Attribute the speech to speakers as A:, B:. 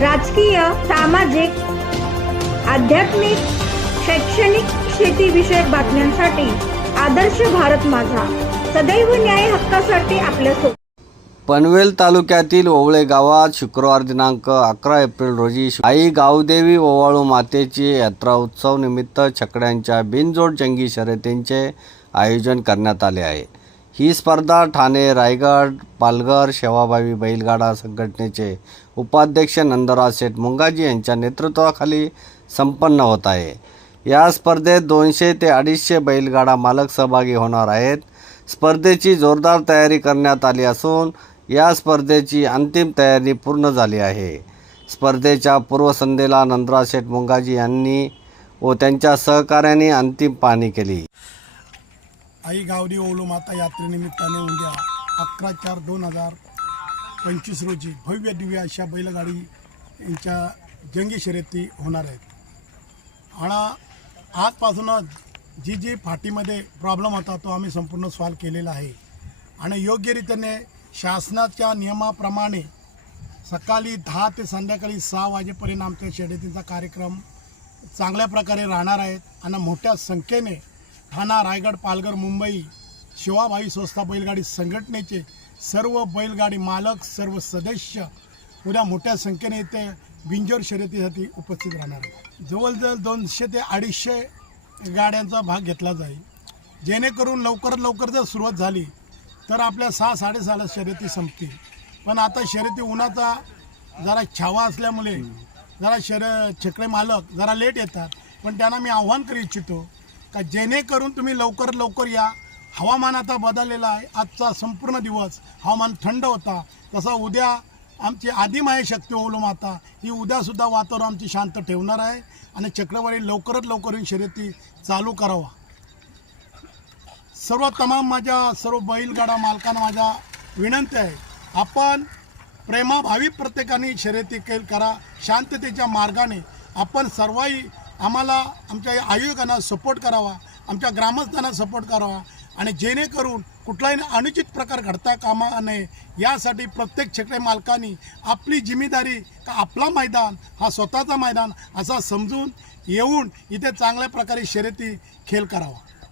A: राजकीय सामाजिक आध्यात्मिक शैक्षणिक शेतीविषयक बातम्यांसाठी आदर्श भारत माझा. सदैव न्याय हक्कासाठी आपल्यासोबत
B: पनवेल तालुक्यातील ओवळे गावात शुक्रवार दिनांक अकरा एप्रिल रोजी आई गावदेवी ओवाळू मातेची यात्रा उत्सव निमित्त छकड्यांच्या बिनजोड जंगी शर्यतींचे आयोजन करण्यात आले आहे. ही स्पर्धा ठाणे रायगड पालघर शेवाबावी बैलगाडा संघटनेचे उपाध्यक्ष नंदराज शेठ मुंगाजी यांच्या नेतृत्वाखाली संपन्न होत आहे. या स्पर्धेत दोनशे ते अडीचशे बैलगाडा मालक सहभागी होणार आहेत. स्पर्धेची जोरदार तयारी करण्यात आली असून या स्पर्धेची अंतिम तयारी पूर्ण झाली आहे. स्पर्धेच्या पूर्वसंध्येला नंदराज शेठ मुंगाजी यांनी व त्यांच्या सहकाऱ्यांनी अंतिम पाहणी केली.
C: आई गावडी ओलू माता यात्रेनिमित्ताने उद्या अकरा चार दोन हजार पंचवीस रोजी भव्य दिव्य अशा बैलगाडी यांच्या जंगी शर्यती होणार आहेत. आणि आजपासूनच जी जी फाटीमध्ये प्रॉब्लेम होता तो आम्ही संपूर्ण सॉल्व केलेला आहे. आणि योग्यरीतीने शासनाच्या नियमाप्रमाणे सकाळी दहा ते संध्याकाळी सहा वाजेपर्यंत आमच्या शर्यतीचा कार्यक्रम चांगल्या प्रकारे राहणार आहेत. आणि मोठ्या संख्येने ठाणा रायगड पालघर मुंबई शिवाबाई संस्था बैलगाडी संघटनेचे सर्व बैलगाडी मालक सर्व सदस्य उद्या मोठ्या संख्येने इथे बिंजोर शर्यतीसाठी उपस्थित राहणार आहे जवळजवळ दोनशे ते अडीचशे गाड्यांचा भाग घेतला जाईल. जेणेकरून लवकरात लवकर जर सुरुवात झाली तर आपल्या सहा साडेसहाला शर्यती संपतील. पण आता शर्यती उन्हाचा जरा छावा असल्यामुळे जरा शर छकडे मालक जरा लेट येतात. पण त्यांना मी आव्हान करू इच्छितो का जेणेकरून तुम्ही लवकर लवकर या. हवामान आता बदललेलं आहे. आजचा संपूर्ण दिवस हवामान थंड होता. तसा उद्या आमची आदिमाय शक्ती ओलो माता ही उद्यासुद्धा वातावरण आमची शांत ठेवणार आहे. आणि चक्रवारी लवकरात लवकर ही शर्यती चालू करावा. सर्व तमाम माझ्या सर्व बैलगाडा मालकांना माझ्या विनंती आहे. आपण प्रेमाभावी प्रत्येकाने शर्यती केल करा. शांततेच्या मार्गाने आपण सर्वही आम्हाला आमच्या आयोगांना सपोर्ट करावा आमच्या ग्रामस्थांना सपोर्ट करावा आणि जेणेकरून कुठलाही अनुचित प्रकार घडता कामा नये यासाठी प्रत्येक छेकडे मालकांनी आपली जिम्मेदारी का आपला मैदान हा स्वतःचा मैदान असा समजून येऊन इथे चांगल्या प्रकारे शर्यती खेळ करावा.